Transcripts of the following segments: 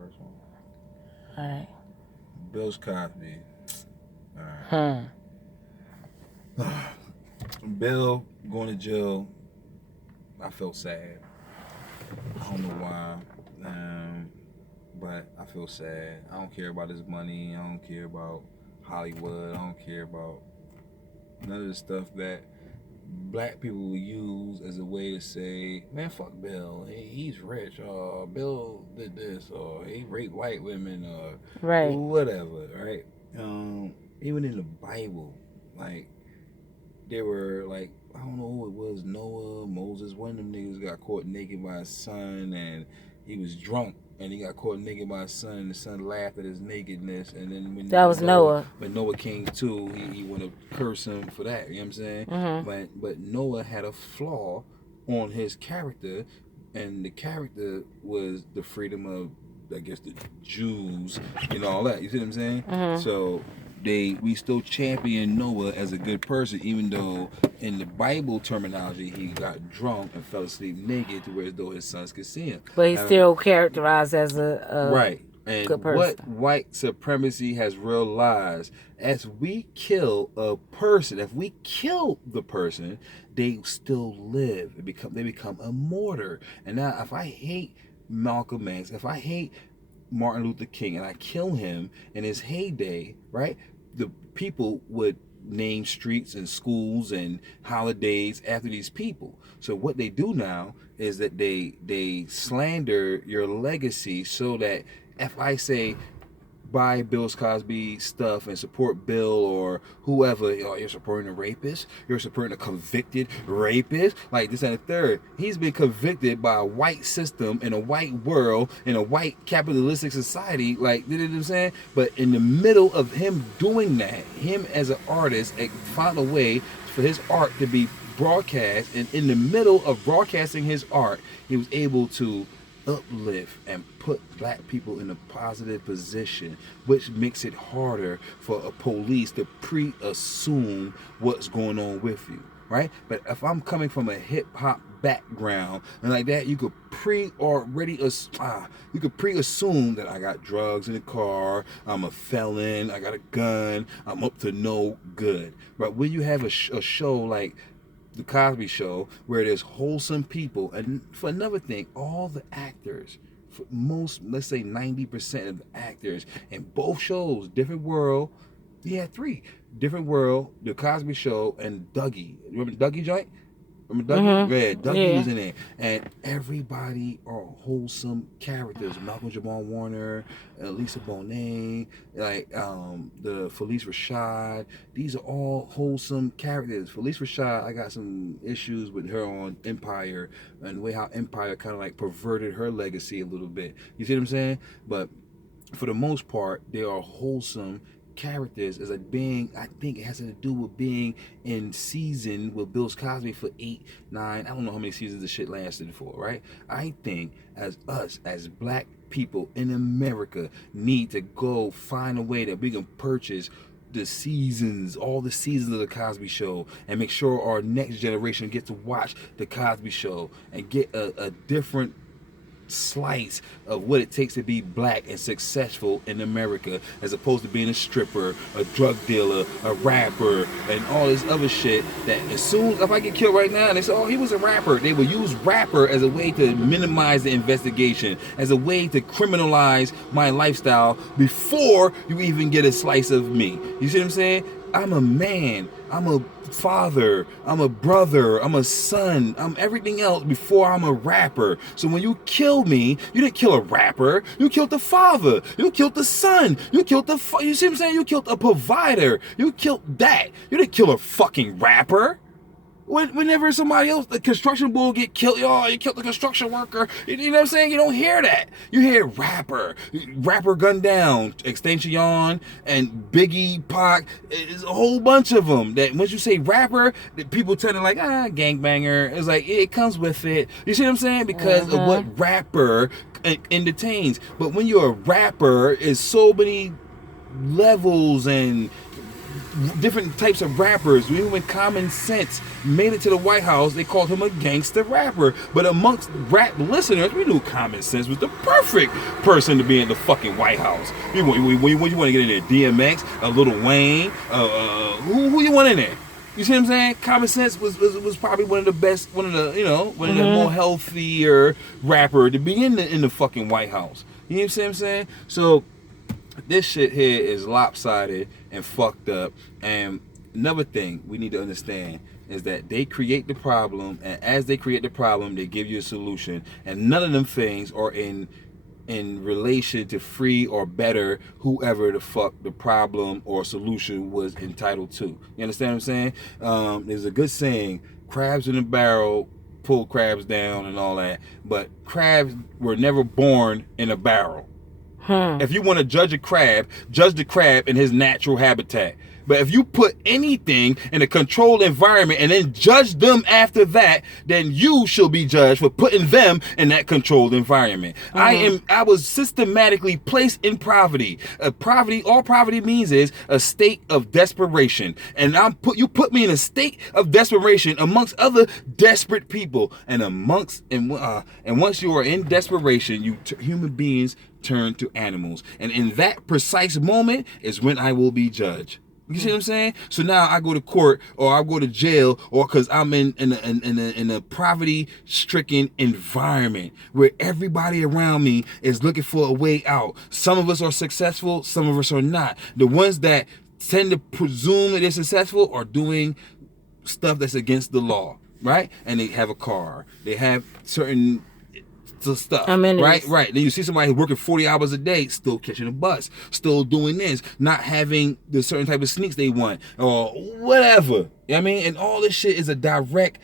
First one. All right. Bill Cosby. Hmm. Bill going to jail. I felt sad. I don't know why. But I feel sad. I don't care about his money. I don't care about Hollywood. I don't care about none of the stuff that black people will use as a way to say, man, fuck Bill. He's rich. Or Bill did this. Or he raped white women. Or Right. whatever, right? Even in the Bible, like, they were like, I don't know who it was, Noah, Moses, one of them niggas got caught naked by his son, and he was drunk, and he got caught naked by his son, and the son laughed at his nakedness, and then That was Noah. when Noah came to, he want to curse him for that, you know what I'm saying? But Noah had a flaw on his character, and the character was the freedom of, I guess, the Jews and all that. You see what I'm saying? So we still champion Noah as a good person, even though in the Bible terminology he got drunk and fell asleep naked to where as though his sons could see him. But he's still characterized as a Right. And good person. what white supremacy has realized, as we kill a person, if we kill the person, they still live. They become a martyr. And now if I hate Malcolm X, if I hate Martin Luther King and I kill him in his heyday, right? The people would name streets and schools and holidays after these people. So what they do now is that they slander your legacy, so that if I say buy Bill Cosby stuff and support Bill or whoever, you're supporting a rapist, you're supporting a convicted rapist, like this and the third. He's been convicted by a white system in a white world in a white capitalistic society, like, you know what I'm saying? But in the middle of him doing that, him as an artist found a way for his art to be broadcast, and in the middle of broadcasting his art, he was able to uplift and put black people in a positive position, which makes it harder for a police to pre-assume what's going on with you, right? But if I'm coming from a hip-hop background and like that, you could pre-assume that I got drugs in the car, I'm a felon, I got a gun, I'm up to no good. But when you have a show like the Cosby Show, where there's wholesome people, and for another thing, all the actors, for most, let's say 90% of the actors in both shows, Different World, he had three, Different World, The Cosby Show, and Dougie. Remember Dougie joint? Remember Dougie? Yeah, Dougie was in there. And everybody are wholesome characters. Malcolm Jamal Warner, Lisa Bonet, like the Felice Rashad. These are all wholesome characters. Felice Rashad, I got some issues with her on Empire and the way how Empire kind of like perverted her legacy a little bit. You see what I'm saying? But for the most part, they are wholesome characters. As a being, I think it has to do with being in season with Bill Cosby for 8, 9, I don't know how many seasons the shit lasted for, right? I think as us, as black people in America, need to go find a way that we can purchase the seasons, all the seasons of the Cosby Show, and make sure our next generation gets to watch the Cosby Show and get a different slice of what it takes to be black and successful in America, as opposed to being a stripper, a drug dealer, a rapper, and all this other shit. That as soon as if I get killed right now and they say, oh, he was a rapper, they will use rapper as a way to minimize the investigation, as a way to criminalize my lifestyle before you even get a slice of me. You see what I'm saying? I'm a man, I'm a father, I'm a brother, I'm a son, I'm everything else before I'm a rapper. So when you kill me, you didn't kill a rapper, you killed the father, you killed the son, you killed you see what I'm saying? You killed a provider, you killed that. You didn't kill a fucking rapper. Whenever somebody else, the construction bull get killed, oh, you killed the construction worker. You know what I'm saying? You don't hear that. You hear rapper gunned down, Extension, and Biggie, Pac. There's a whole bunch of them. That once you say rapper, people tend to like, gangbanger. It's like, it comes with it. You see what I'm saying? Because of what rapper entertains. But when you're a rapper, it's so many levels and different types of rappers, even when Common Sense made it to the White House, they called him a gangster rapper. But amongst rap listeners, we knew Common Sense was the perfect person to be in the fucking White House. You want to get in there? DMX, a Lil Wayne, who you want in there? You see what I'm saying? Common Sense was probably one of the best, one of the more healthier rapper to be in the fucking White House. You know what I'm saying? So this shit here is lopsided and fucked up. And another thing we need to understand is that they create the problem, and as they create the problem, they give you a solution. And none of them things are in relation to free or better whoever the fuck the problem or solution was entitled to. You understand what I'm saying? There's a good saying, crabs in a barrel pull crabs down and all that, but crabs were never born in a barrel. If you want to judge a crab, judge the crab in his natural habitat. But if you put anything in a controlled environment and then judge them after that, then you shall be judged for putting them in that controlled environment. I was systematically placed in poverty. All poverty means is a state of desperation. And you put me in a state of desperation amongst other desperate people. And once you are in desperation, human beings turn to animals. And in that precise moment is when I will be judged. You see what I'm saying? So now I go to court or I go to jail, or because I'm in a poverty-stricken environment where everybody around me is looking for a way out. Some of us are successful, some of us are not. The ones that tend to presume that they're successful are doing stuff that's against the law, right? And they have a car. They have certain stuff, right. Then you see somebody working 40 hours a day, still catching a bus, still doing this, not having the certain type of sneaks they want, or whatever. You know what I mean? And all this shit is a direct,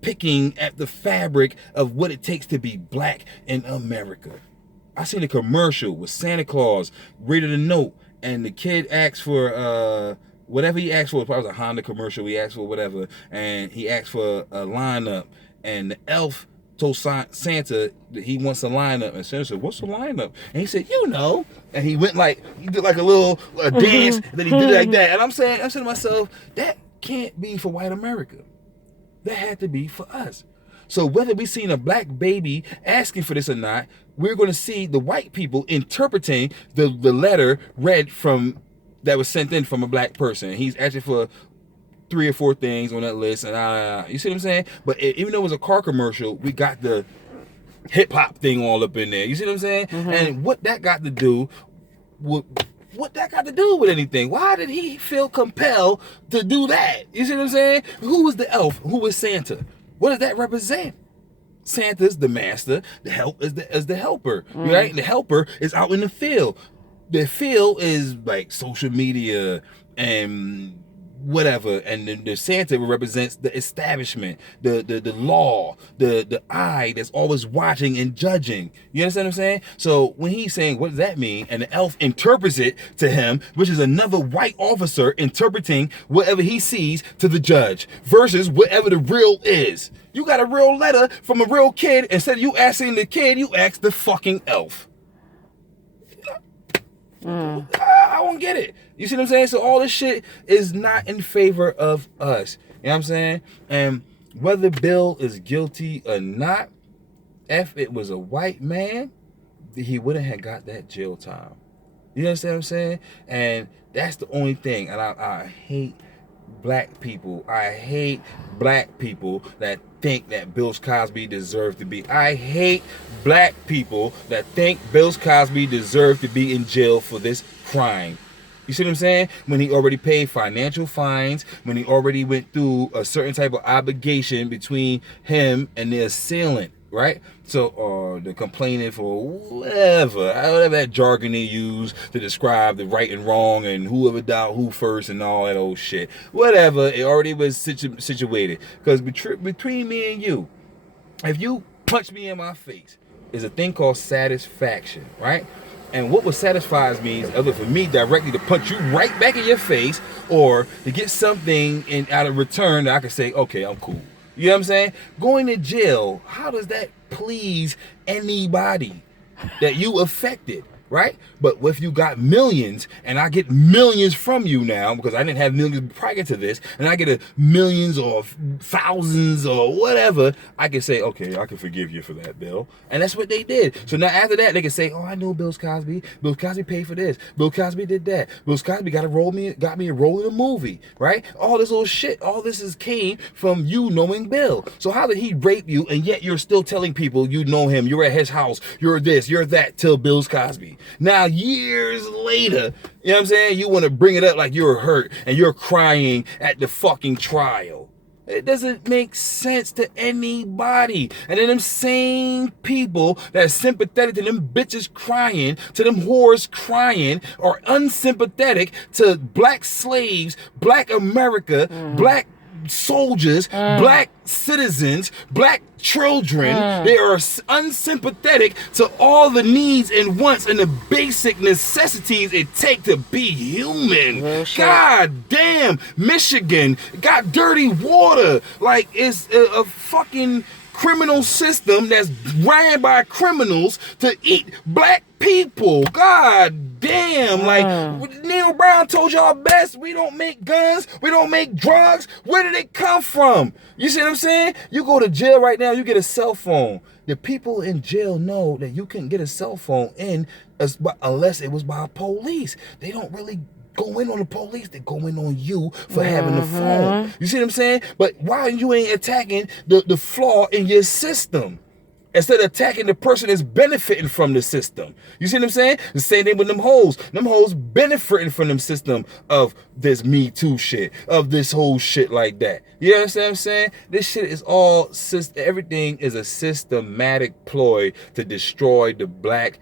picking at the fabric of what it takes to be black in America. I seen a commercial with Santa Claus reading a note, and the kid asked for whatever he asked for. It probably was a Honda commercial. He asked for whatever, and he asked for a lineup, and the elf told Santa that he wants a lineup, and Santa said, "What's the lineup?" And he said, and he went he did a little dance, and then he did it like that. And I'm saying to myself, that can't be for white America. That had to be for us. So whether we seen a black baby asking for this or not, we're going to see the white people interpreting the letter read from that was sent in from a black person. He's asking for 3 or 4 things on that list, and you see what I'm saying? But even though it was a car commercial, we got the hip hop thing all up in there. You see what I'm saying? And what that got to do with anything? Why did he feel compelled to do that? You see what I'm saying? Who was the elf? Who was Santa? What does that represent? Santa's the master. The help is the helper, right? The helper is out in the field. The field is like social media and whatever, and the Santa represents the establishment, the law, the eye that's always watching and judging. You understand what I'm saying? So when he's saying, what does that mean? And the elf interprets it to him, which is another white officer interpreting whatever he sees to the judge, versus whatever the real is. You got a real letter from a real kid. Instead of you asking the kid, you ask the fucking elf. I won't get it. You see what I'm saying? So all this shit is not in favor of us. You know what I'm saying? And whether Bill is guilty or not, if it was a white man, he wouldn't have got that jail time. You understand what I'm saying? And that's the only thing. And I hate black people. I hate black people that think that Bill Cosby deserved to be. I hate black people that think Bill Cosby deserved to be in jail for this crime. You see what I'm saying? When he already paid financial fines, when he already went through a certain type of obligation between him and the assailant, right? So, or the complainant, or whatever that jargon they use to describe the right and wrong and whoever died who first and all that old shit. Whatever, it already was situated. Because between me and you, if you punch me in my face, is a thing called satisfaction, right? And what satisfies me is either for me directly to punch you right back in your face, or to get something out of return that I can say, okay, I'm cool. You know what I'm saying? Going to jail, how does that please anybody that you affected? right? But if you got millions and I get millions from you now, because I didn't have millions prior to this, and I get a millions or thousands or whatever, I can say, okay, I can forgive you for that, Bill. And that's what they did. So now after that, they can say, oh, I know Bill Cosby. Bill Cosby paid for this. Bill Cosby did that. Bill Cosby got me a role in a movie, right? All this little shit, all this came from you knowing Bill. So how did he rape you and yet you're still telling people you know him, you're at his house, you're this, you're that, till Bill Cosby? Now, years later, you know what I'm saying? You want to bring it up like you're hurt and you're crying at the fucking trial. It doesn't make sense to anybody. And then them same people that are sympathetic to them bitches crying, to them whores crying, are unsympathetic to black slaves, black America, black soldiers, black citizens, black children. They are unsympathetic to all the needs and wants and the basic necessities it take to be human. God damn, Michigan got dirty water. Like, it's a fucking criminal system that's ran by criminals to eat black people. God damn. Like, Neil Brown told y'all best. We don't make guns. We don't make drugs. Where did it come from? You see what I'm saying? You go to jail right now, you get a cell phone. The people in jail know that you couldn't get a cell phone unless it was by police. They don't really go in on the police, they go in on you for having the phone. You see what I'm saying? But why you ain't attacking the flaw in your system? Instead of attacking the person that's benefiting from the system. You see what I'm saying? The same thing with them hoes. Them hoes benefiting from them system of this Me Too shit, of this whole shit like that. You understand what I'm saying? This shit is all, everything is a systematic ploy to destroy the black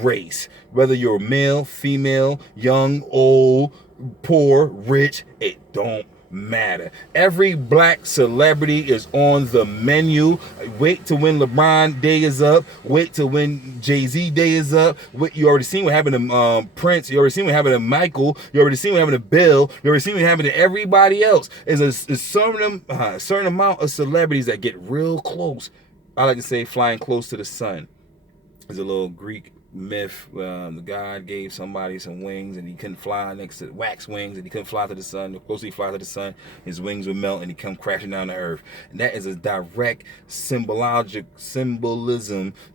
race. Whether you're male, female, young, old, poor, rich, it don't matter. Every black celebrity is on the menu. Wait till when LeBron day is up. Wait till when Jay-Z day is up. You already seen what happened to Prince. You already seen what happened to Michael. You already seen what happened to Bill. You already seen what happened to everybody else. There's a certain amount of celebrities that get real close. I like to say flying close to the sun. There's a little Greek myth. The god gave somebody some wings and he couldn't fly next to wax wings, and he couldn't fly to the sun. The closer he flies to the sun, his wings would melt and he come crashing down to earth. And that is a direct symbolism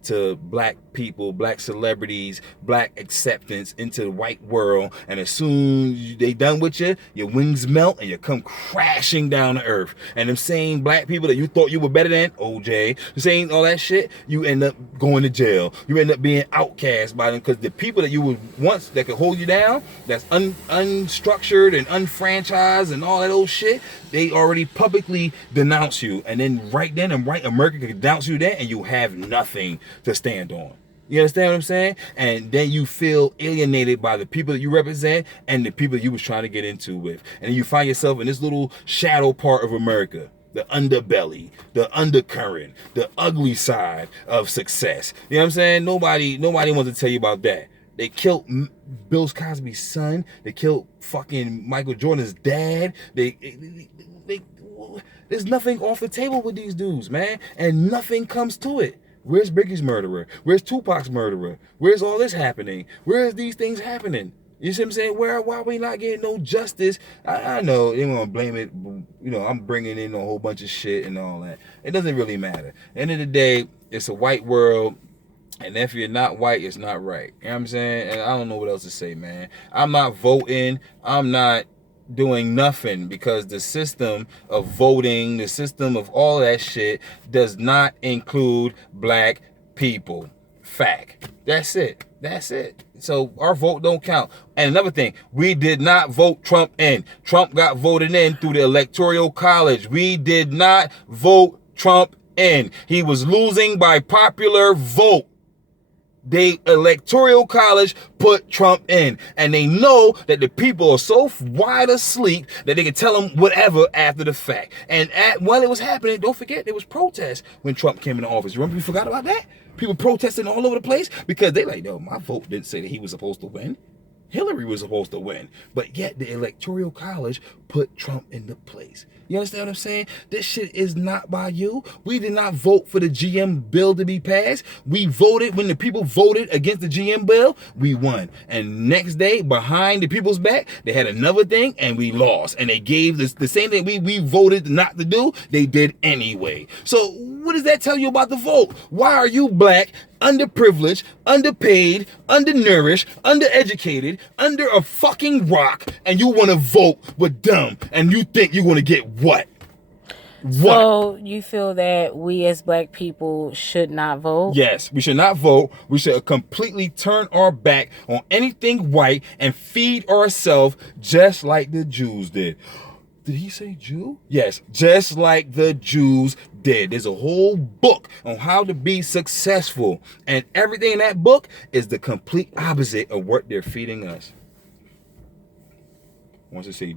to black people, black celebrities, black acceptance into the white world. And as soon as they done with you, your wings melt and you come crashing down to earth. And them same black people that you thought you were better than, OJ, saying all that shit, you end up going to jail. You end up being outcast by them, because the people that you were once that could hold you down, that's unstructured and unfranchised and all that old shit, they already publicly denounce you. And then right then and right, America can denounce you there and you have nothing to stand on. You understand what I'm saying? And then you feel alienated by the people that you represent and the people you was trying to get into with. And you find yourself in this little shadow part of America. The underbelly, the undercurrent, the ugly side of success. You know what I'm saying? Nobody wants to tell you about that. They killed Bill Cosby's son. They killed fucking Michael Jordan's dad. There's nothing off the table with these dudes, man. And nothing comes to it. Where's Biggie's murderer? Where's Tupac's murderer? Where's all this happening? Where is these things happening? You see what I'm saying? Why are we not getting no justice? I know they want to blame it. You know, I'm bringing in a whole bunch of shit and all that. It doesn't really matter. At the end of the day, it's a white world. And if you're not white, it's not right. You know what I'm saying? And I don't know what else to say, man. I'm not voting. I'm not doing nothing, because the system of voting, the system of all that shit does not include black people. Fact. That's it. That's it. So our vote don't count. And another thing, we did not vote Trump in. Trump got voted in through the Electoral College. We did not vote Trump in. He was losing by popular vote. The Electoral College put Trump in, and they know that the people are so wide asleep that they can tell them whatever after the fact. And while it was happening, don't forget there was protests when Trump came into office. Remember, we forgot about that? People protesting all over the place because they like, no, my vote didn't say that he was supposed to win. Hillary was supposed to win, but yet the Electoral College put Trump into place. You understand what I'm saying? This shit is not by you. We did not vote for the GM bill to be passed. We voted when the people voted against the GM bill, we won. And next day, behind the people's back, they had another thing and we lost. And they gave the same thing we voted not to do, they did anyway. So what does that tell you about the vote? Why are you black, underprivileged, underpaid, undernourished, undereducated, under a fucking rock, and you want to vote with them, and you think you're going to get what? So you feel that we as black people should not vote? Yes, we should not vote. We should completely turn our back on anything white and feed ourselves just like the Jews did. Did he say Jew? Yes, just like the Jews did. There's a whole book on how to be successful. And everything in that book is the complete opposite of what they're feeding us. Once I say